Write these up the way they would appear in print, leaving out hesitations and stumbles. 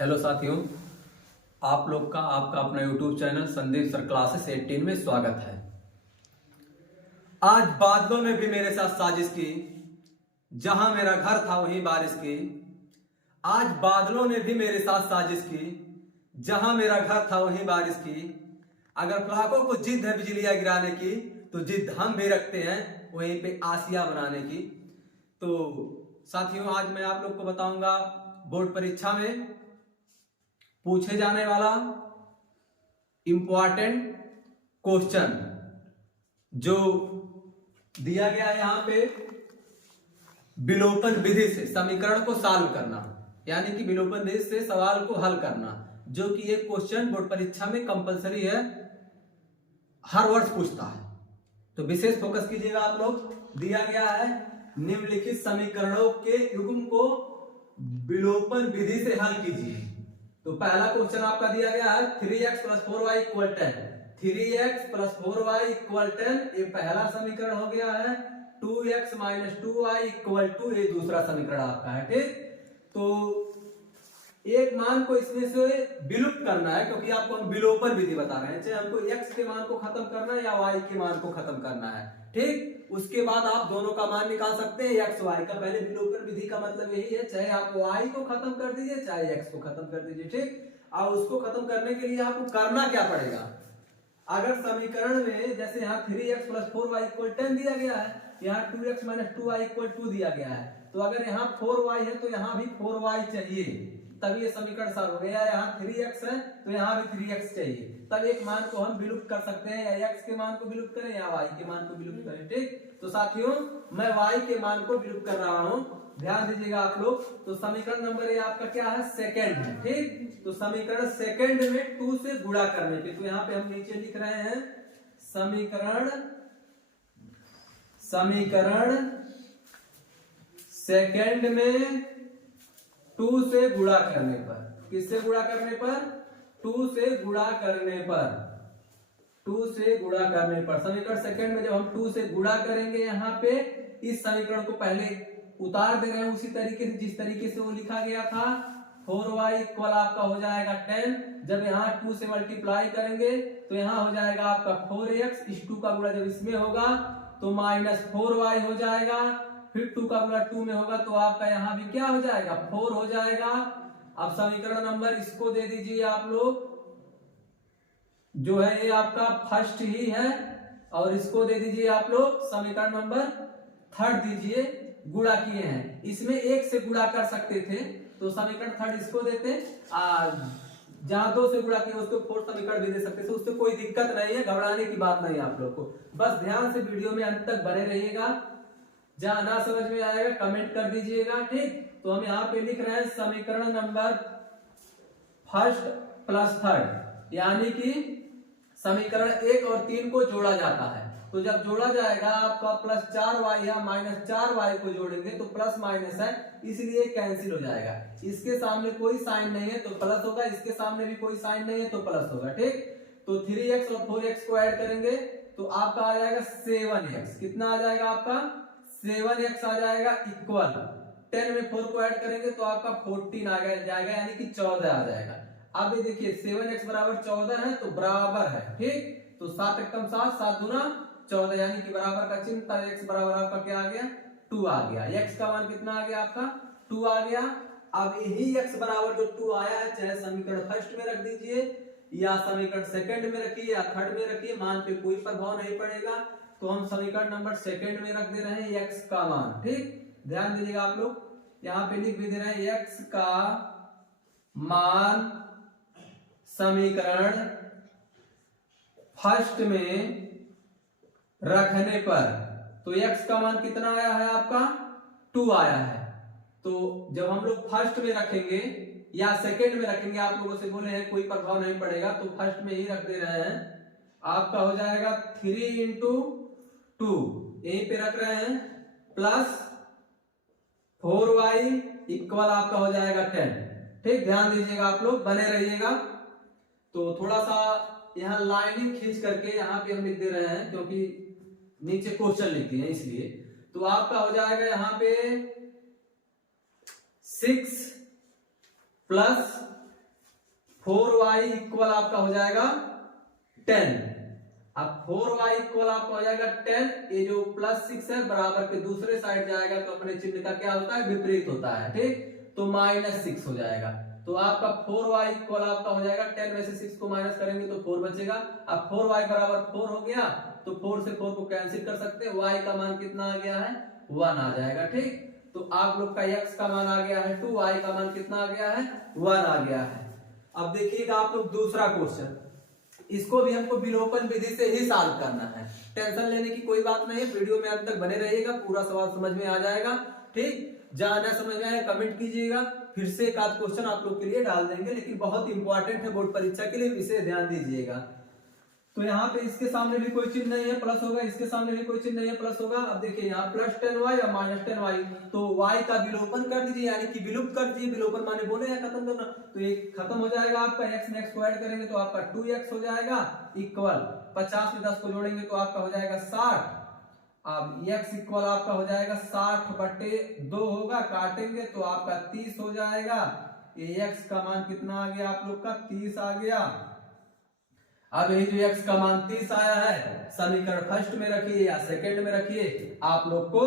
Hello साथियों, आप लोग का आपका अपना YouTube channel Sandeep sir classes 18 में स्वागत है। आज बादलों ने भी मेरे साथ साजिश की, जहां मेरा घर था वहीं बारिश की। आज बादलों ने भी मेरे साथ साजिश की, जहां मेरा घर था वहीं बारिश की। अगर फ्लाकों को जिद है बिजलियां गिराने की, तो जिद हम भी रखते हैं वहीं पे आसिया बनाने की। तो साथियों, आज मैं आप लोग को बताऊंगा बोर्ड परीक्षा में पूछे जाने वाला इंपॉर्टेंट क्वेश्चन जो दिया गया है यहां पे, विलोपन विधि से समीकरण को सॉल्व करना, यानी कि विलोपन विधि से सवाल को हल करना, जो कि एक क्वेश्चन बोर्ड परीक्षा में कंपलसरी है, हर वर्ष पूछता है। तो विशेष फोकस कीजिएगा आप लोग। दिया गया है निम्नलिखित समीकरणों के युग्म को विलोपन विधि से हल कीजिए। तो पहला क्वेश्चन आपका दिया गया है 3x + 4y = 10। 3x + 4y = 10 ये पहला समीकरण हो गया है। 2x - 2y = 2 ये दूसरा समीकरण आपका है। ठीक, तो एक मान को इसमें से विलुप्त करना है, क्योंकि आपको हम विलोपन विधि बता रहे हैं। चाहे हमको x के मान को खत्म करना है या y के मान को खत्म करना है। ठीक, उसके बाद आप दोनों का मान निकाल सकते हैं x y का। पहले विलोपन विधि का मतलब यही है, चाहे आप y को खत्म कर दीजिए चाहे x को खत्म कर दीजिए। ठीक, और उसको खत्म करने के लिए आपको करना क्या पड़ेगा? अगर समीकरण में जैसे यहाँ 3x + 4y = 10 दिया गया है, यहाँ 2x - 2y = 2 दिया गया है, तो अगर यहाँ 4y है तो यहाँ भी 4y चाहिए, तभी ये समीकरण सॉल्व हो गया। यहाँ 3x है तो यहाँ भी 3x चाहिए, तब एक मान को हम विलुप्त कर सकते हैं, या x के मान को विलुप्त करें या y के मान को विलुप्त करें। ठीक, तो साथियों मैं y के मान को विलुप्त कर रहा हूं, ध्यान दीजिएगा आप लोग। तो समीकरण नंबर ये आपका क्या है? सेकंड है। ठीक, तो समीकरण सेकंड में 2 से गुणा करने पे, तो यहाँ पे हम नीचे लिख रहे हैं समीकरण सेकंड में 2 से गुणा करने पर। किससे गुणा करने पर? 2 से गुणा करने पर। 2 से गुणा करने पर समीकरण सेकंड में जब हम 2 से गुणा करेंगे, यहाँ पे इस समीकरण को पहले उतार दे रहे हैं उसी तरीके से जिस तरीके से वो लिखा गया था। 4y = आपका हो जाएगा 10। जब यहाँ 2 से मल्टीप्लाई करेंगे तो यहाँ हो जाएगा आपका 4x। इस 2 का गुणा जब इसमें होगा तो -4y हो जाएगा, फिर 2 का गुणा 2 में होगा तो आपका यहाँ भी क्या हो जाएगा? 4 हो जाएगा। अब समीकरण नंबर इसको दे दीजिए आप लोग, जो है ये आपका फर्स्ट ही है, और इसको दे दीजिए आप लोग समीकरण नंबर थर्ड दीजिए। गुणा किए हैं, इसमें 1 से गुणा कर सकते थे तो समीकरण थर्ड इसको देते, जहां 2 से गुणा किए उसको फोर्थ समीकरण भी दे सकते थे, उससे कोई दिक्कत नहीं है, घबराने की बात नहीं है आप लोग को। बस ध्यान से वीडियो में अंत तक बने रहिएगा। जहां ना समझ में आएगा कमेंट कर दीजिएगा। ठीक, तो हम यहाँ पे लिख रहे हैं समीकरण नंबर फर्स्ट प्लस थर्ड, यानी कि समीकरण 1 और 3 को जोड़ा जाता है। तो जब जोड़ा जाएगा आपका +4y या -4y को जोड़ेंगे तो प्लस माइनस है, इसलिए कैंसिल हो जाएगा। इसके सामने कोई साइन नहीं है तो प्लस होगा, इसके सामने भी कोई साइन नहीं है तो प्लस होगा। ठीक, तो 3x और 4x को ऐड करेंगे तो आपका आ जाएगा 7x। कितना आ जाएगा आपका? 7x आ जाएगा इक्वल 10 में 4 को ऐड करेंगे तो आपका 14 आ जाएगा, यानी कि 14 आ जाएगा। अब ये देखिए 7x = 14 है तो बराबर है। ठीक, तो 7 × 7 7 दूना 14, यानी कि बराबर का चिन्ह, तब x बराबर आपका क्या आ गया? 2 आ गया। x का मान कितना आ गया आपका? 2 आ गया। अब यही x बराबर जो 2 आया है, चाहे समीकरण फर्स्ट में रख दीजिए या समीकरण सेकंड में रखिए या थर्ड में रखिए, मान पे कोई प्रभाव नहीं पड़ेगा। तो हम समीकरण नंबर सेकंड में रख दे रहे हैं x का मान। ठीक, ध्यान दीजिएगा आप लोग, यहाँ पे लिख भी दे रहे हैं x का मान समीकरण फर्स्ट में रखने पर। तो x का मान कितना आया है आपका? 2 आया है। तो जब हम लोग फर्स्ट में रखेंगे या सेकंड में रखेंगे, आप लोगों से बोले हैं कोई प्रभाव नहीं पड़ेगा, तो फर्स्ट में ही रख दे रहे हैं। आपका हो जाएगा 3 × 2, यहीं पे रख रहे हैं, प्लस 4y = आपका हो जाएगा 10। ठीक, ध्यान दीजिएगा आप लोग, बने रहिएगा। तो थोड़ा सा यहाँ लाइनिंग खींच करके यहाँ पे हम लिख दे रहे हैं, क्योंकि नीचे क्वेश्चन लिखते हैं इसलिए। तो आपका हो जाएगा यहाँ पे 6 + 4y इक्वल आपका हो जाएगा 10। अब 4y इक्वल आपका हो जाएगा 10, ये जो +6 है बराबर के दूसरे साइड जाएगा तो अपने चिन्ह का क्या होता है, विपरीत होता है, ठीक। तो -6 हो जाएगा। तो आपका 4y इक्वल आपका हो जाएगा 10 में से 6 को माइनस करेंगे तो 4 बचेगा। अब 4y बराबर 4 हो गया तो 4 से 4 को कैंसिल कर सकते हैं, y का मान कितना आ गया है, 1 आ जाएगा, ठीक। तो आप लोग का x का मान आ गया है 2, y का मान कितना आ गया है, 1 आ गया है। अब देखिएगा आप लोग दूसरा क्वेश्चन, इसको भी हमको विलोपन विधि से ही सॉल्व करना है, टेंशन लेने की कोई बात नहीं है, वीडियो में अंत तक बने रहिएगा, पूरा सवाल समझ में आ जाएगा, ठीक। जहां ना समझ में आए कमेंट कीजिएगा, फिर से एक आध क्वेश्चन आप लोग के लिए डाल देंगे, लेकिन बहुत इंपॉर्टेंट है बोर्ड परीक्षा के लिए, विषय ध्यान दीजिएगा। तो यहाँ पे इसके सामने भी कोई चिन्ह नहीं है, प्लस होगा, इसके सामने भी कोई चिन्ह नहीं है, प्लस होगा। अब देखिए यहाँ +10y और -10y, तो y का विलोपन कर दीजिए, यानी कि विलुप्त कर दीजिए, विलोपन माने बोले या खत्म करना, तो ये खत्म हो जाएगा आपका, x में x को ऐड करेंगे तो आपका 2x हो जाएगा इक्वल 50 में 10 को जोड़ेंगे तो आपका हो जाएगा 60। अब x इक्वल आपका हो जाएगा 60/2 होगा, काटेंगे तो आपका 30 हो जाएगा। ये x का मान कितना आ गया आप लोग का, 30 आ गया। अब ये जो x का मान 30 आया है, समीकरण फर्स्ट में रखिए या सेकंड में रखिए, आप लोग को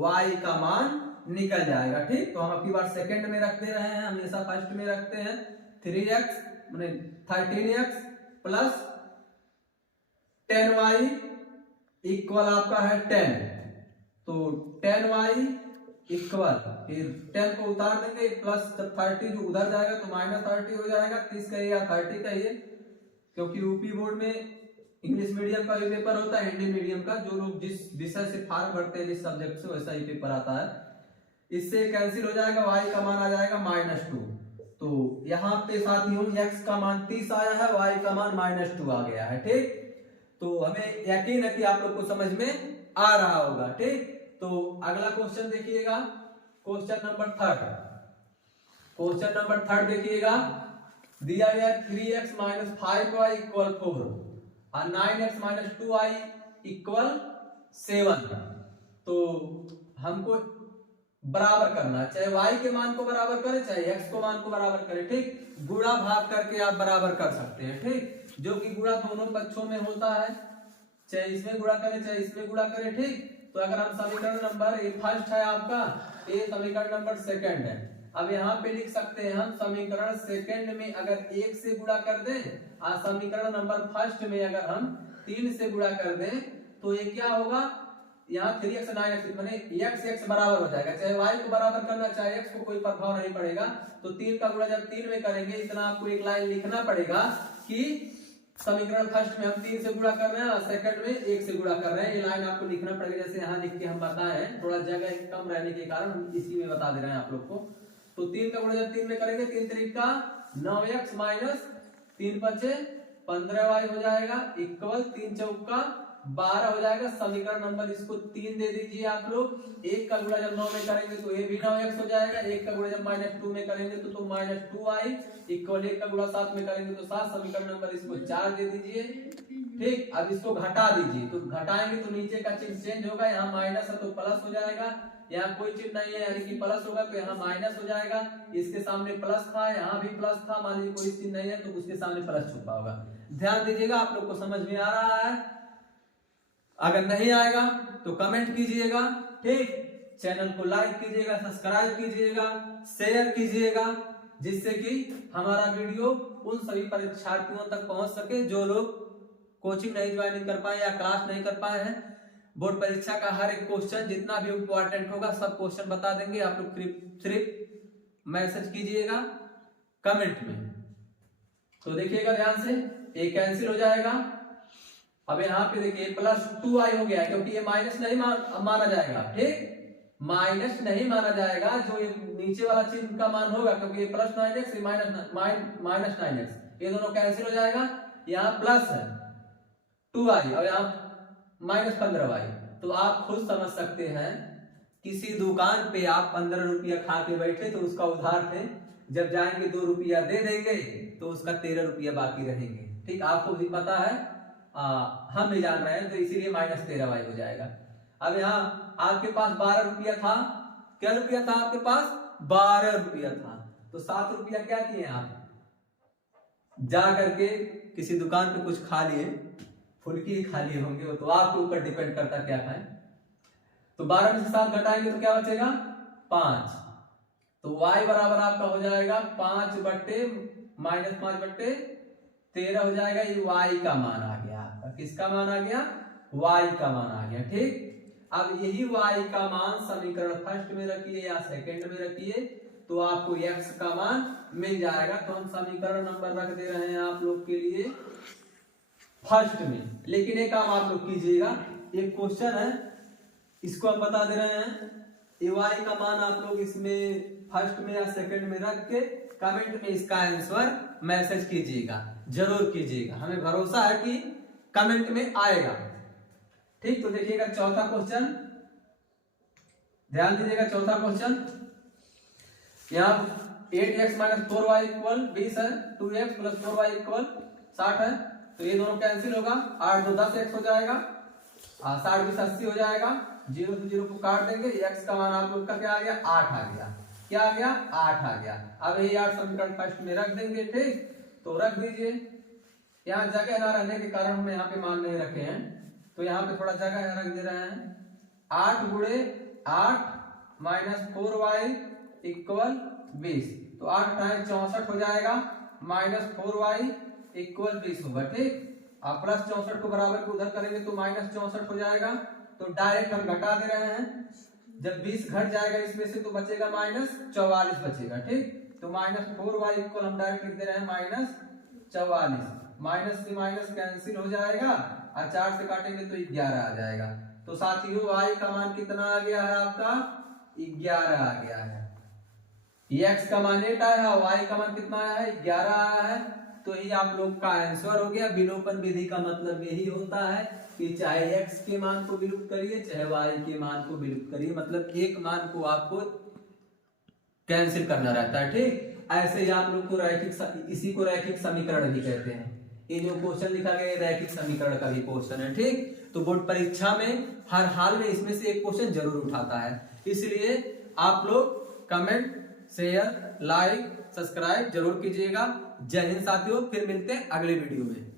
y का मान निकल जाएगा, ठीक। तो हम अपनी बार सेकंड में रख दे रहे हैं, हमेशा फर्स्ट में रखते हैं। 3x माने 13x प्लस 10y इक्वल आपका है 10, तो 10y इक्वल, फिर 10 को उतार देंगे, प्लस 30 जो उधर जाएगा तो -30 हो जाएगा, 30 कहिए या 30 कहिए, क्योंकि यूपी बोर्ड में इंग्लिश मीडियम का भी पेपर होता है, हिंदी मीडियम का, जो लोग जिस विषय से फॉर्म भरते हैं जिस सब्जेक्ट से, वैसा ही पेपर आता है। इससे कैंसिल हो जाएगा, y का मान आ जाएगा -2। तो यहाँ पे साथियों x का मान 30 आया है, y का मान -2 आ गया है, ठीक। तो हमें यकीन है कि आप लोग को समझ में आ रहा होगा, ठीक। तो अगला क्वेश्चन देखिएगा, क्वेश्चन नंबर 3। क्वेश्चन नंबर 3 देखिएगा, दिया गया 3x - 5y = 4 और 9x - 2y = 7। तो हमको बराबर करना है, चाहे y के मान को बराबर करें चाहे x को मान को बराबर करें, ठीक। गुणा भाग करके आप बराबर कर सकते हैं, ठीक, जो कि गुणा दोनों पक्षों में होता है, चाहे इसमें गुणा करें चाहे इसमें गुणा करें, ठीक। तो अगर हम समीकरण नंबर, ये फर्स्ट है आपका, ये समीकरण नंबर सेकंड है। अब यहाँ पे लिख सकते हैं हम समीकरण सेकंड में अगर 1 से गुणा कर दें और समीकरण नंबर फर्स्ट में अगर हम 3 से गुणा कर दें तो ये क्या होगा, यहाँ 3x 9x माने x बराबर हो जाएगा, चाहे y को बराबर करना चाहे x को कोई प्रभाव नहीं पड़ेगा। तो 3 का गुणा जब 3 में करेंगे, इतना आपको एक लाइन लिखना पड़ेगा कि समीकरण फर्स्ट में हम 3 से गुणा कर रहे हैं और सेकंड में 1 से गुणा कर रहे हैं, ये लाइन आपको लिखना पड़ेगा, जैसे यहाँ लिख के हम बताए हैं, थोड़ा जगह कम रहने के कारण हम इसी में बता दे रहे हैं आप लोग को। तो 3 का गुणा जब 3 में करेंगे, 3 3 का 9x माइनस 3 5 15y हो जाएगा इक्वल 3 चौका 12 हो जाएगा। समीकरण नंबर इसको 3 दे दीजिए आप लोग। 1 का गुणा जब 9 में करेंगे तो ये भी 9x हो जाएगा, 1 का गुणा जब -2 में करेंगे तो -2y इक्वल 1 का गुणा 7 में करेंगे तो 7। समीकरण नंबर इसको 4 दे दीजिए, ठीक। अब इसको घटा दीजिए, तो घटाएंगे तो नीचे का चिन्ह चेंज होगा, यहाँ माइनस है तो प्लस हो जाएगा, यहाँ कोई चिन्ह नहीं है यानी कि प्लस होगा तो यहाँ माइनस हो जाएगा। इसके सामने प्लस था, यहाँ भी प्लस था, मान लीजिए कोई चिन्ह नहीं है तो उसके सामने प्लस छुपा होगा। ध्यान दीजिएगा, आप लोग को समझ में आ रहा है? अगर नहीं आएगा तो कमेंट कीजिएगा, ठीक। चैनल को लाइक कीजिएगा, सब्सक्राइब कीजिएगा, शेयर कीजिएगा, जिससे कि हमारा वीडियो उन सभी परीक्षार्थियों तक पहुंच सके जो लोग कोचिंग नहीं ज्वाइन कर पाए या क्लास नहीं कर पाए हैं। बोर्ड परीक्षा का हर एक क्वेश्चन जितना भी इंपॉर्टेंट होगा सब क्वेश्चन बता देंगे, आप लोग सिर्फ मैसेज कीजिएगा कमेंट में। तो देखिएगा ध्यान से, ये कैंसिल हो जाएगा। अब यहाँ पे देखिए +2y हो गया, क्योंकि ये माइनस नहीं माना जाएगा, ठीक, माइनस नहीं माना जाएगा जो ये नीचे वाला चिन्ह का मान होगा, क्योंकि ये +9x ये -9x, ये दोनों कैंसिल हो जाएगा। यहाँ प्लस है 2y और यहाँ -15y। तो आप खुद समझ सकते हैं, किसी दुकान पे आप 15 रुपया खा के बैठे तो उसका उधार थे, जब जाएंगे 2 रुपया दे देंगे तो उसका 13 रुपया बाकी रहेंगे, ठीक। आपको भी पता है, हम नहीं जान रहे हैं, तो इसीलिए -13y हो जाएगा। अब यहाँ आपके पास 12 रुपया था, क्या रुपया था आपके पास? 12 रुपया था, तो 7 रुपया क्या किए आप? जा करके किसी दुकान पे कुछ खा लिए, फुल्की ही खा लिए होंगे, वो तो आपके ऊपर डिपेंड करता क्या खाएं। तो 12 में से 7 घटाएंगे तो क्या बचेगा 5। तो y बराबर आपका हो जाएगा 5 बट्टे माइनस 5 बट्टे 13 हो जाएगा। ये y का मान आ गया आपका, किसका मान आ गया, y का मान आ गया। ठीक, अब यही y का मान समीकरण फर्स्ट में रखिए या सेकंड में रखिए तो आपको x का मान मिल जाएगा। तो हम समीकरण नंबर रख दे रहे हैं आप लोग के लिए फर्स्ट में। लेकिन एक काम आप लोग कीजिएगा, एक क्वेश्चन है इसको हम बता दे रहे हैं, y का मान आप लोग इसमें फर्स्ट में या सेकंड में रख के कमेंट में इसका आंसर मैसेज कीजिएगा, जरूर कीजिएगा, हमें भरोसा है कि कमेंट में आएगा। ठीक, तो देखिएगा चौथा क्वेश्चन, ध्यान दीजिएगा चौथा क्वेश्चन। यहाँ 8x माइनस 4y इक्वल 20 है, 2x प्लस 4y इक्वल 60 है। तो ये दोनों कैंसिल होगा, 8 2 10x हो जाएगा, 60 20 80 हो जाएगा। 0 से 0 को काट देंगे, x का मान आप लोग का क्या आ गया 8 आ गया। क्या आ गया 8 आ गया। अब यही 8 समीकरण फर्स्ट में रख देंगे। ठीक, तो रख दीजिए, यहाँ जगह ना रहने के कारण हम यहाँ पे मान नहीं रखे हैं, तो यहाँ पे थोड़ा जगह रख दे रहे हैं। 8 गुणे 8 माइनस 4y इक्वल 20, तो 8 टाइम 64 हो जाएगा, माइनस 4y इक्वल 20 होगा। ठीक, आप प्लस 64 को बराबर को उधर करेंगे तो माइनस 64 हो जाएगा। तो डायरेक्ट हम घटा दे रहे हैं, जब 20 घट जाएगा इसमें से तो बचेगा माइनस 44 बचेगा। ठीक, तो माइनस 4y इक्वल हम डायरेक्ट लिख दे रहे हैं माइनस 44। माइनस से माइनस कैंसिल हो जाएगा और 4 से काटेंगे तो 11 आ जाएगा। तो साथियों y का मान कितना आ गया है आपका 11 आ गया है। x का मान 8 आया है, y का मान कितना आया है 11 आया है। तो ये आप लोग का आंसर हो गया। विलोपन विधि का मतलब यही होता है कि चाहे x के मान को विलुप्त करिए चाहे y के मान को विलुप्त करिए, मतलब एक मान को आपको कैंसिल करना रहता है। ठीक, ऐसे ही आप लोग को रैखिक, इसी को रैखिक समीकरण भी कहते हैं। ये जो क्वेश्चन लिखा गया है रैखिक समीकरण का भी क्वेश्चन है। ठीक, तो बोर्ड परीक्षा में हर हाल में इसमें से एक क्वेश्चन जरूर उठाता है, इसलिए आप लोग कमेंट शेयर लाइक सब्सक्राइब जरूर कीजिएगा। जय हिंद साथियों, फिर मिलते हैं अगले वीडियो में।